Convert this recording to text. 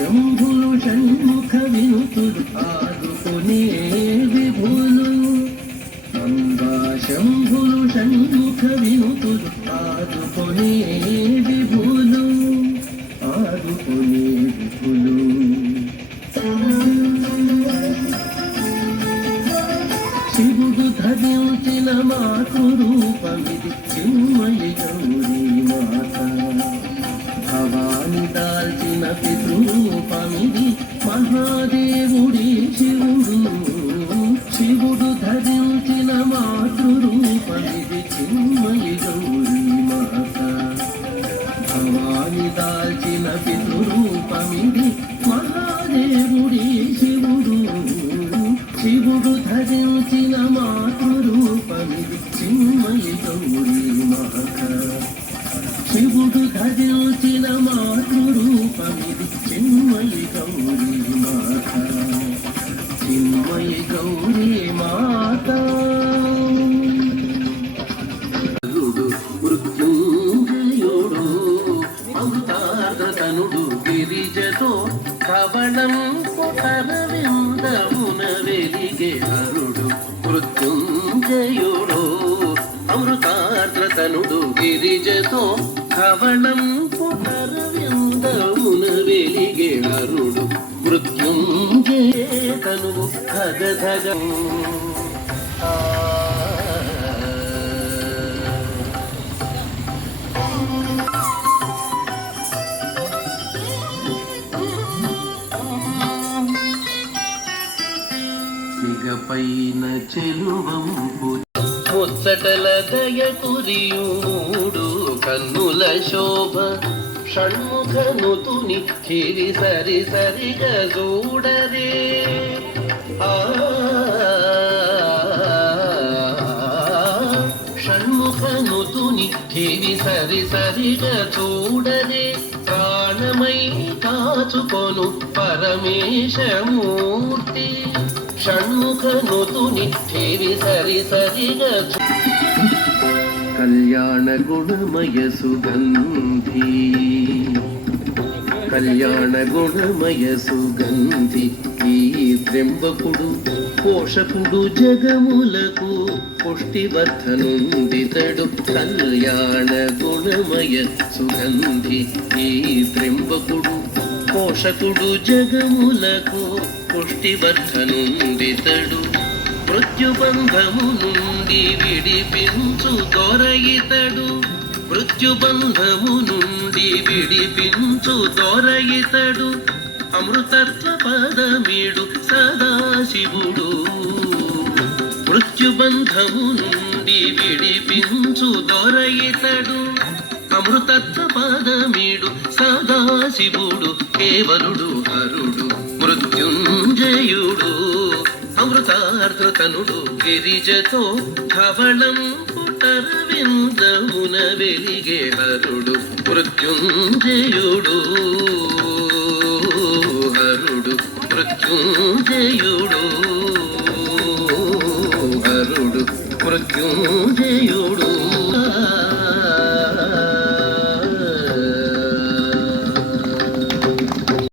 శంభులు షణ్ముఖ వినుతులు ఆదుకునే విభులు అంబా శంభులు షణ్ముఖ వినుతులు ఆదుకునే విభులు ఆదుకునే విభులు శివుడు ధరించిన మాతృరూపమిది చిన్మయి గౌరీ మాత భవాని దాల్చిన పితృరూపమిది మహాదేవుడి శివుడు శివుడు ధరించిన మాతృరూపమిది చిన్మయి గౌరీ మాత భవాని దాల్చిన పితృరూపమిది మహాదేవుడి శివుడు శివుడు ధరించిన మాతృరూపమిది చిన్మయి గౌరీ మాత శివుడు ధరించిన మాతృరూపమిది చిన్మయి గౌరీ మాత చిన్మయి గౌరీ మాత మృత్యుంజయుడు అమృతార్ధతనుడు గిరిజతో కవళం కొటరవిందమున వెలిగే హరుడు మృత్యుంజయుడు అమృతార్ధతనుడు గిరిజతో కవళం కొటరవిందమున వెలిగే హరుడు మృత్యుంజయతనువు ధగధగం పైన చెలువంపు ముచ్చటల దయ కురియుడు కన్నుల శోభ షణ్ముఖనుతుని చిరి సరి సరిగా చూడరే షణ్ముఖనుతుని చిరి సరి సరిగా చూడరే ప్రాణమై కాచుకొను పరమేశమూర్తి షణ్ముఖనుతుని చిరి సరి సరిగా కళ్యాణ గుణమయ సుగంధి కళ్యాణ గుణమయ సుగంధి ఈ త్ర్యంబకుడు పోషకుడు జగములకు పుష్టివర్ధనుందితడు కళ్యాణ గుణమయ సుగంధి ఈ త్ర్యంబకుడు పోషకుడు జగములకు పుష్టివర్ధనుందితడు మృత్యుబంధము నుండి విడిపించు దొరయితడు మృత్యుబంధము నుండి విడిపించు దొరయితడు అమృతత్వ పదమీడు సదాశివుడు మృత్యుబంధము నుండి విడిపించు దొరయితడు అమృతత్వ పదమీడు సదాశివుడు కేవలుడు హరుడు మృత్యుంజయుడు అమృతార్ధతనుడు గిరిజతో ధవళం పుటరవిందమున వెలిగే హరుడు మృత్యుంజయుడు హరుడు మృత్యుంజయుడు హరుడు మృత్యుంజయుడు